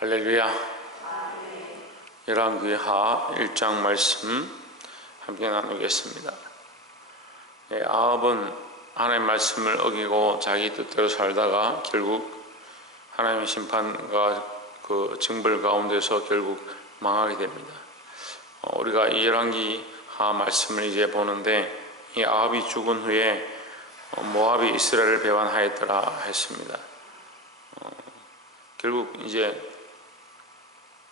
할렐루야. 열왕기하 1장 말씀 함께 나누겠습니다. 아합은 하나님의 말씀을 어기고 자기 뜻대로 살다가 결국 하나님의 심판과 그 징벌 가운데서 결국 망하게 됩니다. 우리가 이 열왕기하 말씀을 이제 보는데, 이 아합이 죽은 후에 모압이 이스라엘을 배반하였더라 했습니다. 결국 이제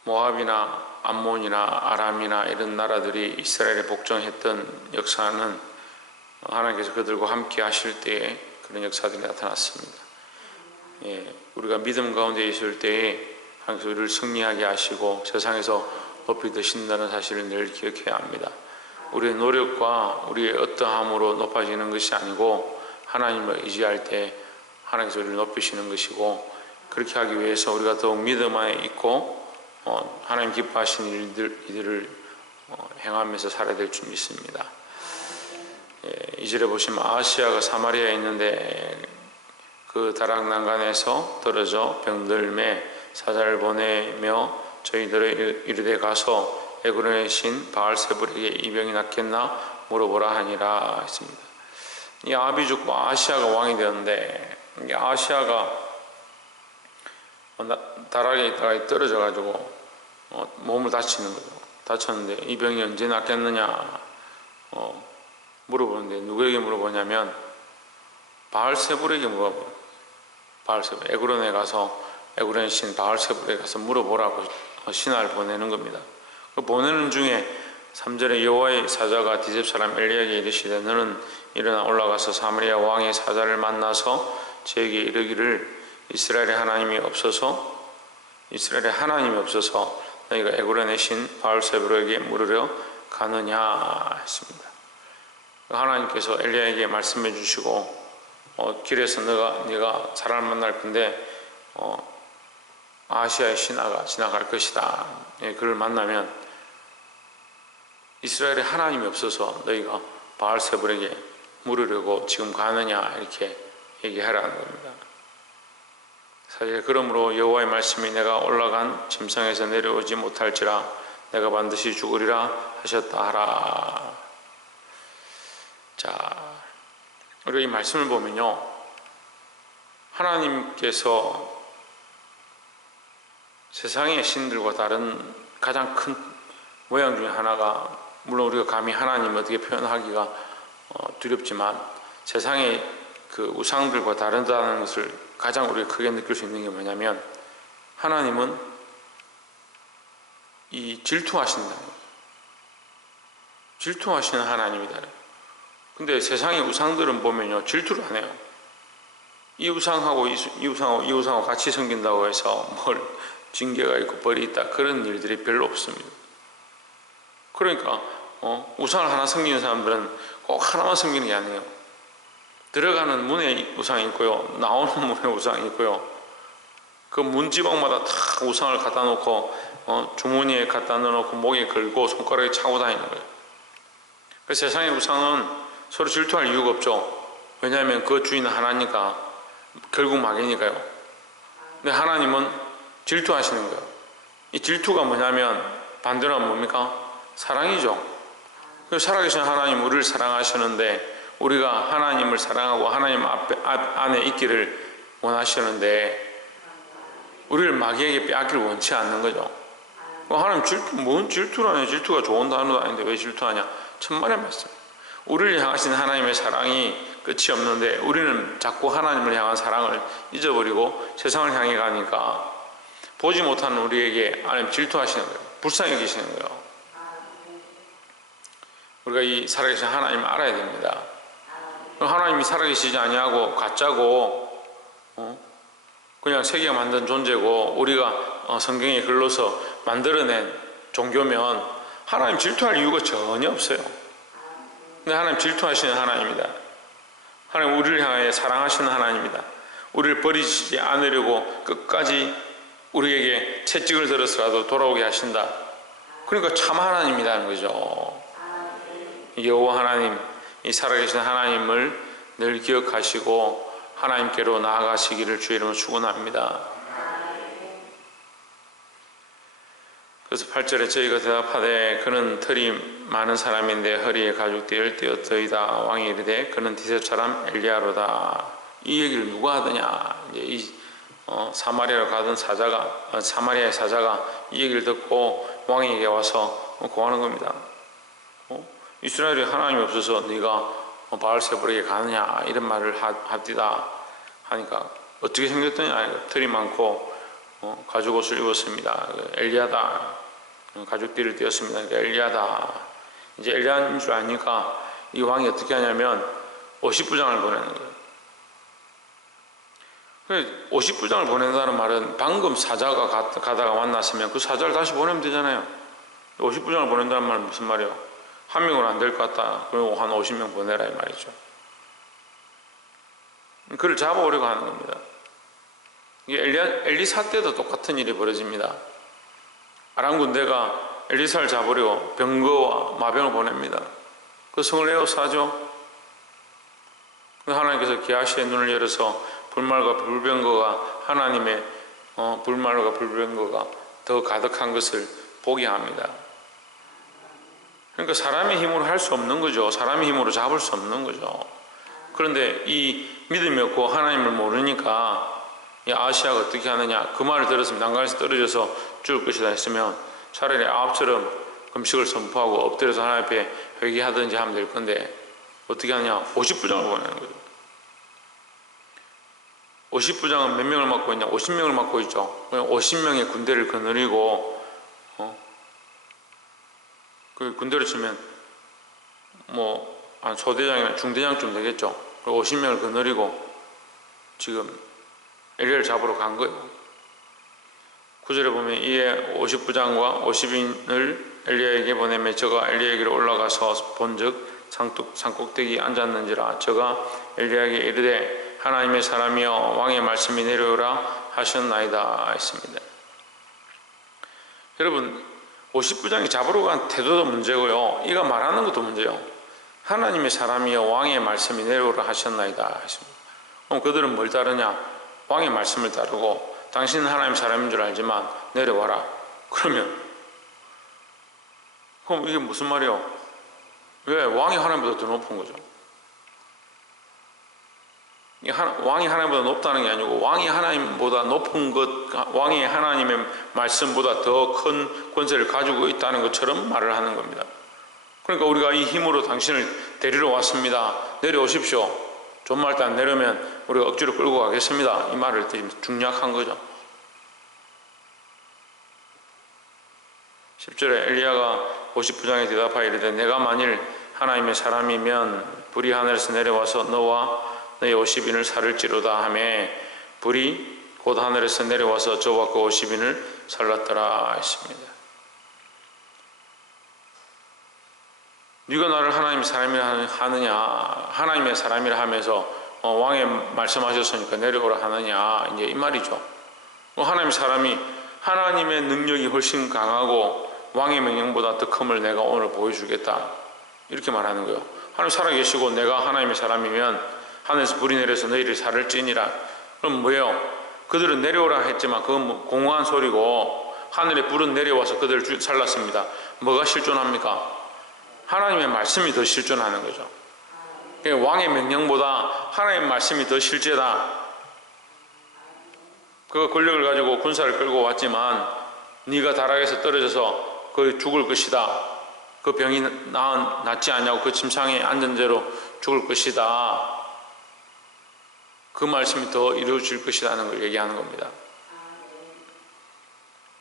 모압이나 암몬이나 아람이나 이런 나라들이 이스라엘에 복종했던 역사는 하나님께서 그들과 함께 하실 때에 그런 역사들이 나타났습니다. 우리가 믿음 가운데 있을 때에 하나님께서 우리를 승리하게 하시고 세상에서 높이 드신다는 사실을 늘 기억해야 합니다. 우리의 노력과 우리의 어떠함으로 높아지는 것이 아니고 하나님을 의지할 때 하나님께서 우리를 높이시는 것이고, 그렇게 하기 위해서 우리가 더욱 믿음 안에 있고 하나님 기뻐하시는 이들을 행하면서 살아야 될 줄 믿습니다. 2절에 보시면 아하시아가 사마리아에 있는데 그 다락 난간에서 떨어져 병들매 사자를 보내며 저희들의 이르되 가서 에그론의 신 바알세불에게 이 병이 낫겠나 물어보라 하니라 했습니다. 이 아합이 죽고 아하시아가 왕이 되었는데, 이 아하시아가 다락에 있다가 떨어져 가지고 몸을 다치는 거죠. 다쳤는데 이 병이 언제 낫겠느냐 물어보는데, 누구에게 물어보냐면 바알세불에게 물어보고, 바알세불 에그론에 가서 에그론의 신 바알세불에 가서 물어보라고 신하를 보내는 겁니다. 그 보내는 중에 3절에 여호와의 사자가 디셉 사람 엘리야에게 이르시되 너는 일어나 올라가서 사마리아 왕의 사자를 만나서 저에게 이르기를 이스라엘의 하나님이 없어서 너희가 에그론의 신 바알세불에게 물으려 가느냐 했습니다. 하나님께서 엘리야에게 말씀해 주시고 길에서 네가 사람을 만날 건데 아시아의 신하가 지나갈 것이다. 그를 만나면 이스라엘의 하나님이 없어서 너희가 바알세불에게 물으려고 지금 가느냐 이렇게 얘기하라는 겁니다. 사실 그러므로 여호와의 말씀이 내가 올라간 짐승에서 내려오지 못할지라 내가 반드시 죽으리라 하셨다 하라. 자, 우리가 이 말씀을 보면요, 하나님께서 세상의 신들과 다른 가장 큰 모양 중에 하나가, 물론 우리가 감히 하나님을 어떻게 표현하기가 두렵지만 세상의 그 우상들과 다르다는 것을 가장 우리가 크게 느낄 수 있는 게 뭐냐면, 하나님은 이 질투하신다는 거예요. 질투하시는 하나님이다. 근데 세상의 우상들은 보면요, 질투를 안 해요. 이 우상하고 이 우상하고 같이 섬긴다고 해서 뭘 징계가 있고 벌이 있다, 그런 일들이 별로 없습니다. 그러니까 우상을 하나 섬기는 사람들은 꼭 하나만 섬기는 게 아니에요. 들어가는 문에 우상이 있고요, 나오는 문에 우상이 있고요, 그 문지방마다 다 우상을 갖다 놓고 주머니에 갖다 넣어놓고 목에 걸고 손가락에 차고 다니는 거예요. 그래서 세상의 우상은 서로 질투할 이유가 없죠. 왜냐하면 그 주인은 하나니까, 결국 마귀니까요. 근데 하나님은 질투하시는 거예요. 이 질투가 뭐냐면 반대로 뭡니까? 사랑이죠. 그래서 살아계신 하나님 우리를 사랑하시는데, 우리가 하나님을 사랑하고 하나님 안에 있기를 원하시는데 우리를 마귀에게 빼앗기를 원치 않는 거죠. 하나님 뭔 질투라냐? 질투가 좋은 단어도 아닌데 왜 질투하냐? 천만의 말씀. 우리를 향하신 하나님의 사랑이 끝이 없는데 우리는 자꾸 하나님을 향한 사랑을 잊어버리고 세상을 향해 가니까 보지 못하는 우리에게 하나님 질투하시는 거예요. 불쌍히 계시는 거예요. 우리가 이 살아계신 하나님을 알아야 됩니다. 하나님이 살아계시지 아니하고 가짜고 그냥 세계가 만든 존재고 우리가 성경에 글로서 만들어낸 종교면 하나님 질투할 이유가 전혀 없어요. 근데 하나님 질투하시는 하나님이다. 하나님 우리를 향하여 사랑하시는 하나님이다. 우리를 버리지 않으려고 끝까지 우리에게 채찍을 들어서라도 돌아오게 하신다. 그러니까 참 하나님이라는 거죠. 여호와 하나님, 이 살아계신 하나님을 늘 기억하시고 하나님께로 나아가시기를 주의 이름으로 축원합니다. 그래서 8절에 저희가 대답하되 그는 털이 많은 사람인데 허리에 가죽띠를 띠었더이다. 왕이 이르되 그는 디셉 사람 엘리야로다. 이 얘기를 누가 하더냐. 이제 이 사마리아로 가던 사자가 사마리아의 사자가 이 얘기를 듣고 왕에게 와서 고하는 겁니다. 이스라엘에 하나님이 없어서 네가 바알세불에게 가느냐 이런 말을 합디다 하니까 어떻게 생겼더냐. 털이 많고 가죽 옷을 입었습니다. 엘리야다. 가죽띠를 띠었습니다. 그러니까 엘리야다. 이제 엘리야인 줄 아니까 이 왕이 어떻게 하냐면 50부장을 보내는 거예요. 50부장을 보낸다는 말은 방금 사자가 가다가 만났으면 그 사자를 다시 보내면 되잖아요. 50부장을 보낸다는 말은 무슨 말이에요? 한 명은 안 될 것 같다. 그리고 한 50명 보내라 이 말이죠. 그를 잡아오려고 하는 겁니다. 이게 엘리사 때도 똑같은 일이 벌어집니다. 아람 군대가 엘리사를 잡으려 병거와 마병을 보냅니다. 그 성을 에워싸죠. 하나님께서 게하시의 눈을 열어서 불말과 불병거가 하나님의 불말과 불병거가 더 가득한 것을 보게 합니다. 그러니까 사람의 힘으로 할 수 없는 거죠. 사람의 힘으로 잡을 수 없는 거죠. 그런데 이 믿음이 없고 하나님을 모르니까 이 아시아가 어떻게 하느냐. 그 말을 들었으면 난간에서 떨어져서 죽을 것이다 했으면 차라리 아합처럼 금식을 선포하고 엎드려서 하나님 앞에 회개하든지 하면 될 건데 어떻게 하느냐. 50부장을 보내는 거죠. 50부장은 몇 명을 맡고 있냐. 50명을 맡고 있죠. 50명의 군대를 거느리고 그 군대로 치면 한 소대장이나 중대장쯤 되겠죠. 50명을 거느리고 지금 엘리야를 잡으러 간 거예요. 9절에 보면 이에 50부장과 50인을 엘리야에게 보내며 저가 엘리야에게로 올라가서 본즉 산꼭대기에 앉았는지라. 저가 엘리야에게 이르되 하나님의 사람이여 왕의 말씀이 내려오라 하셨나이다 했습니다. 여러분 50부장이 잡으러 간 태도도 문제고요. 이가 말하는 것도 문제예요. 하나님의 사람이여 왕의 말씀이 내려오라 하셨나이다 했습니다. 그럼 그들은 뭘 따르냐. 왕의 말씀을 따르고 당신은 하나님 사람인 줄 알지만 내려와라. 그러면 그럼 이게 무슨 말이에요? 왜? 왕이 하나님보다 더 높은 거죠. 왕이 하나님보다 높다는 게 아니고 왕이 하나님보다 높은 것, 왕이 하나님의 말씀보다 더 큰 권세를 가지고 있다는 것처럼 말을 하는 겁니다. 그러니까 우리가 이 힘으로 당신을 데리러 왔습니다. 내려오십시오. 존말 때 안 내려면 우리가 억지로 끌고 가겠습니다. 이 말을 중략한 거죠. 10절에 엘리야가 50부장에 대답하여 이르되 내가 만일 하나님의 사람이면 불이 하늘에서 내려와서 너와 너의 50인을 살을지로다 하매 불이 곧 하늘에서 내려와서 저와 그 50인을 살랐더라 했습니다. 네가 나를 하나님의 사람이라 하느냐. 하나님의 사람이라 하면서 왕의 말씀하셨으니까 내려오라 하느냐. 이제 이 말이죠. 하나님의 사람이 하나님의 능력이 훨씬 강하고 왕의 명령보다 더 큼을 내가 오늘 보여주겠다. 이렇게 말하는 거예요. 하나님 살아계시고 내가 하나님의 사람이면 하늘에서 불이 내려서 너희를 살을지니라. 그럼 뭐예요? 그들은 내려오라 했지만 그건 공허한 소리고 하늘의 불은 내려와서 그들을 살랐습니다. 뭐가 실존합니까? 하나님의 말씀이 더 실존하는 거죠. 왕의 명령보다 하나님의 말씀이 더 실제다. 그 권력을 가지고 군사를 끌고 왔지만 네가 다락에서 떨어져서 거의 죽을 것이다. 그 병이 낫지 않냐고 그 침상에 앉은 채로 죽을 것이다. 그 말씀이 더 이루어질 것이라는 걸 얘기하는 겁니다.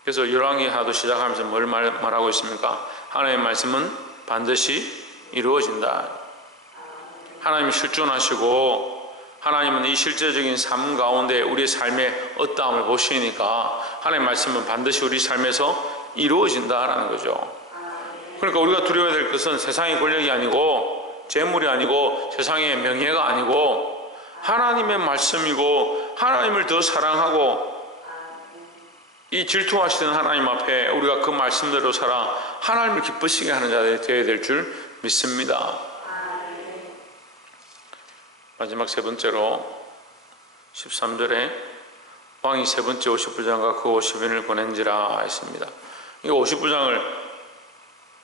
그래서 열왕기하도 시작하면서 뭘 말하고 있습니까? 하나님의 말씀은 반드시 이루어진다. 하나님이 실존하시고 하나님은 이 실제적인 삶 가운데 우리의 삶의 어떠함을 보시니까 하나님의 말씀은 반드시 우리 삶에서 이루어진다라는 거죠. 그러니까 우리가 두려워야 될 것은 세상의 권력이 아니고 재물이 아니고 세상의 명예가 아니고 하나님의 말씀이고 하나님을 더 사랑하고 이 질투하시는 하나님 앞에 우리가 그 말씀대로 살아 하나님을 기쁘시게 하는 자들이 되어야 될 줄 믿습니다. 마지막 세 번째로 13절에 왕이 세 번째 50부장과 그 50인을 보낸지라 했습니다. 이 50부장을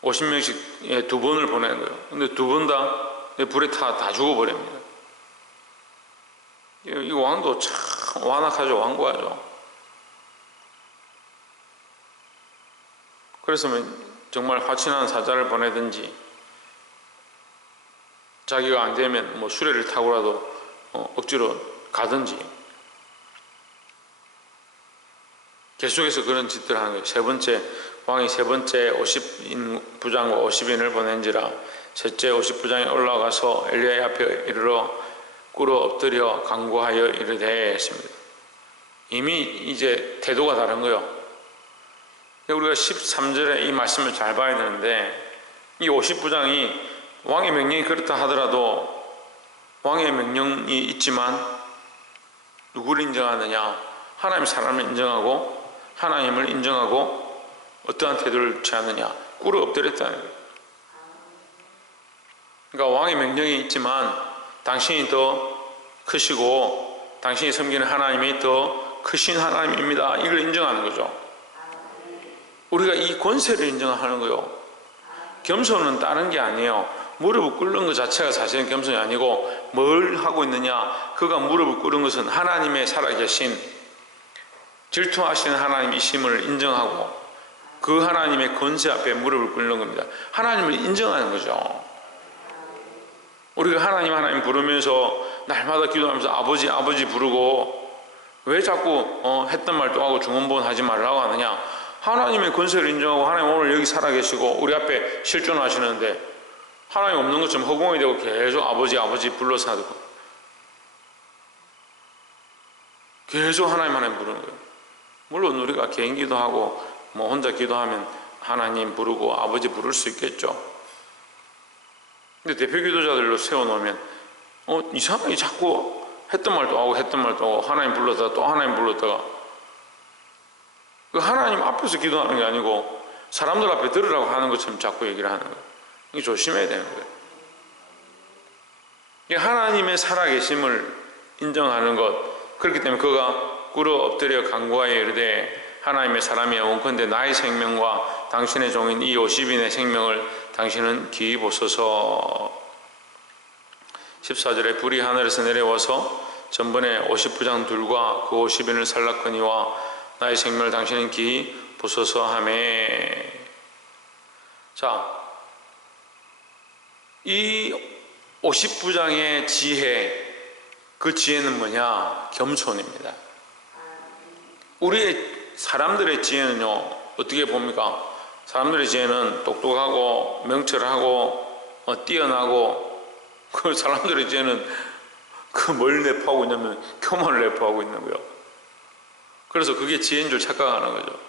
50명씩 2번을 보낸 거예요. 근데 2번 다 불에 다 죽어버립니다. 이 왕도 참 완악하죠. 완고하죠. 그래서 정말 화친한 사자를 보내든지 자기가 안 되면 뭐 수레를 타고라도 억지로 가든지 계속해서 그런 짓들을 하는 거예요. 왕이 세 번째 50부장과 50인을 보낸지라 셋째 50부장이 올라가서 엘리야 앞에 이르러 꿇어 엎드려 간구하여 이르되 했습니다. 이미 이제 태도가 다른 거예요. 우리가 13절에 이 말씀을 잘 봐야 되는데, 이 50부장이 왕의 명령이 그렇다 하더라도 왕의 명령이 있지만 누구를 인정하느냐? 하나님 사람을 인정하고 하나님을 인정하고 어떠한 태도를 취하느냐? 꿇어 엎드렸다는 거예요. 그러니까 왕의 명령이 있지만 당신이 더 크시고 당신이 섬기는 하나님이 더 크신 하나님입니다. 이걸 인정하는 거죠. 우리가 이 권세를 인정하는 거예요. 겸손은 다른 게 아니에요. 무릎을 꿇는 것 자체가 사실은 겸손이 아니고 뭘 하고 있느냐? 그가 무릎을 꿇은 것은 하나님의 살아계신 질투하시는 하나님이심을 인정하고 그 하나님의 권세 앞에 무릎을 꿇는 겁니다. 하나님을 인정하는 거죠. 우리가 하나님 부르면서 날마다 기도하면서 아버지 아버지 부르고 왜 자꾸 했던 말 또 하고 중언부언 하지 말라고 하느냐? 하나님의 권세를 인정하고 하나님 오늘 여기 살아계시고 우리 앞에 실존하시는데 하나님 없는 것처럼 허공이 되고 계속 아버지 아버지 불러서 하고 계속 하나님 부르는 거예요. 물론 우리가 개인 기도하고 뭐 혼자 기도하면 하나님 부르고 아버지 부를 수 있겠죠. 근데 대표 기도자들로 세워놓으면 이상하게 자꾸 했던 말도 하고 하나님 불렀다가 또 하나님 불렀다가 그 하나님 앞에서 기도하는 게 아니고 사람들 앞에 들으라고 하는 것처럼 자꾸 얘기를 하는 거예요. 이게 조심해야 되는 거예요. 이게 하나님의 살아계심을 인정하는 것, 그렇기 때문에 그가 꿇어 엎드려 간구하여 이르되 하나님의 사람이여 원컨대 나의 생명과 당신의 종인 이 50인의 생명을 당신은 기이 보소서. 14절에 불이 하늘에서 내려와서 전번에 50부장 둘과 그 50인을 살랐거니와 나의 생명을 당신은 기이 보소서 하매. 자, 이 50부장의 지혜, 그 지혜는 뭐냐? 겸손입니다. 우리의 사람들의 지혜는요, 어떻게 봅니까? 사람들의 지혜는 똑똑하고 명철하고 뛰어나고, 그 사람들의 지혜는 그 뭘 내포하고 있냐면 교만을 내포하고 있는 거예요. 그래서 그게 지혜인 줄 착각하는 거죠.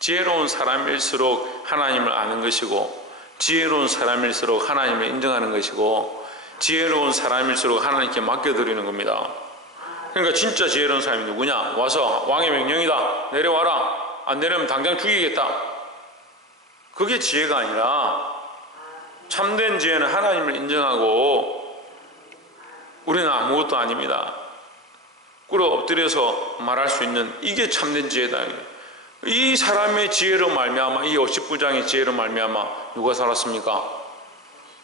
지혜로운 사람일수록 하나님을 아는 것이고, 지혜로운 사람일수록 하나님을 인정하는 것이고, 지혜로운 사람일수록 하나님께 맡겨드리는 겁니다. 그러니까 진짜 지혜로운 사람이 누구냐? 와서 왕의 명령이다, 내려와라, 안 내려면 당장 죽이겠다. 그게 지혜가 아니라 참된 지혜는 하나님을 인정하고 우리는 아무것도 아닙니다. 꿇어 엎드려서 말할 수 있는, 이게 참된 지혜다. 이 사람의 지혜로 말미암아, 이 50부장의 지혜로 말미암아 누가 살았습니까?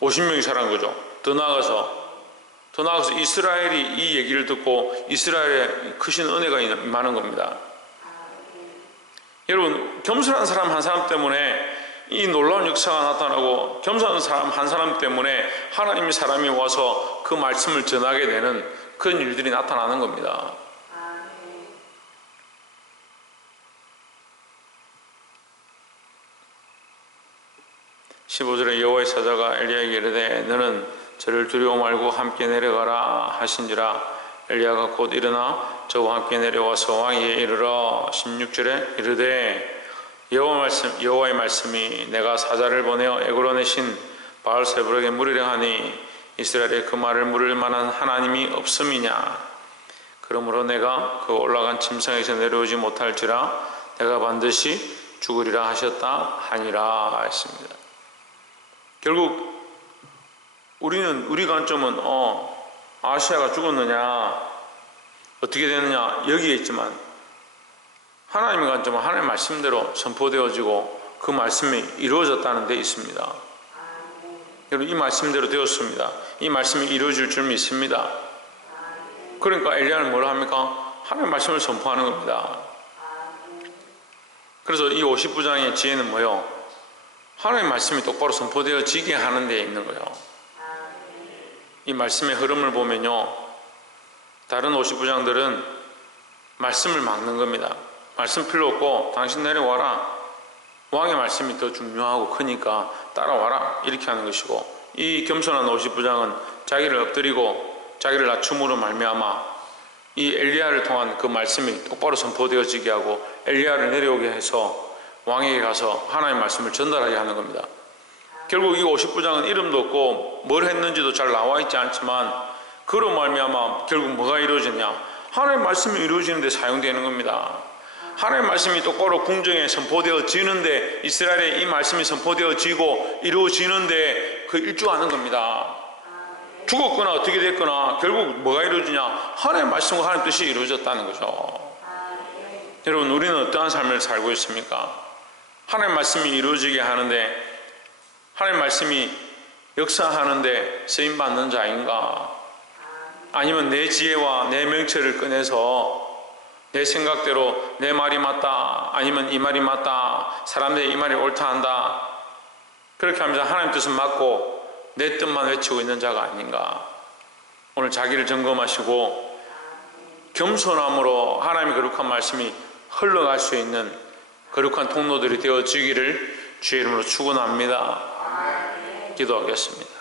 50명이 살은 거죠. 더 나아가서 이스라엘이 이 얘기를 듣고 이스라엘에 크신 은혜가 임하는 겁니다. 여러분, 겸손한 사람 한 사람 때문에 이 놀라운 역사가 나타나고, 겸손한 사람 한 사람 때문에 하나님의 사람이 와서 그 말씀을 전하게 되는 그런 일들이 나타나는 겁니다. 15절에 여호와의 사자가 엘리야에게 이르되 너는 저를 두려워 말고 함께 내려가라 하신지라 엘리야가 곧 일어나 저와 함께 내려와서 왕에게 이르러 16절에 이르되 여호와의 말씀이 내가 사자를 보내어 에그론의 신 바알세불에게 물으려 하니 이스라엘에 그 말을 물을 만한 하나님이 없음이냐. 그러므로 내가 그 올라간 침상에서 내려오지 못할지라 내가 반드시 죽으리라 하셨다 하니라 했습니다. 결국 우리 관점은 아시아가 죽었느냐 어떻게 되느냐 여기에 있지만, 하나님의 관점은 하나님의 말씀대로 선포되어지고 그 말씀이 이루어졌다는 데 있습니다. 여러분, 이 말씀대로 되었습니다. 이 말씀이 이루어질 줄 믿습니다. 그러니까 엘리야는 뭘 합니까? 하나님의 말씀을 선포하는 겁니다. 그래서 이 50부장의 지혜는 뭐예요? 하나님의 말씀이 똑바로 선포되어지게 하는 데 있는 거예요. 이 말씀의 흐름을 보면요, 다른 50부장들은 말씀을 막는 겁니다. 말씀 필요 없고 당신 내려와라, 왕의 말씀이 더 중요하고 크니까 따라와라, 이렇게 하는 것이고, 이 겸손한 50부장은 자기를 엎드리고 자기를 낮춤으로 말미암아 이 엘리야를 통한 그 말씀이 똑바로 선포되어지게 하고 엘리야를 내려오게 해서 왕에게 가서 하나님의 말씀을 전달하게 하는 겁니다. 결국 이 50부장은 이름도 없고 뭘 했는지도 잘 나와 있지 않지만 그로 말미암아 결국 뭐가 이루어지냐? 하나님의 말씀이 이루어지는 데 사용되는 겁니다. 하나님의 말씀이 똑바로 궁정에 선포되어지는데, 이스라엘에 이 말씀이 선포되어지고 이루어지는데 그 일조하는 겁니다. 죽었거나 어떻게 됐거나 결국 뭐가 이루어지냐? 하나님의 말씀과 하나님의 뜻이 이루어졌다는 거죠. 여러분, 우리는 어떠한 삶을 살고 있습니까? 하나님의 말씀이 이루어지게 하는데, 하나님의 말씀이 역사하는데 쓰임받는 자인가? 아니면 내 지혜와 내 명철을 꺼내서 내 생각대로 내 말이 맞다, 아니면 이 말이 맞다, 사람들이 이 말이 옳다 한다, 그렇게 하면서 하나님 뜻은 맞고 내 뜻만 외치고 있는 자가 아닌가? 오늘 자기를 점검하시고 겸손함으로 하나님의 거룩한 말씀이 흘러갈 수 있는 거룩한 통로들이 되어지기를 주의 이름으로 축원합니다. 기도하겠습니다.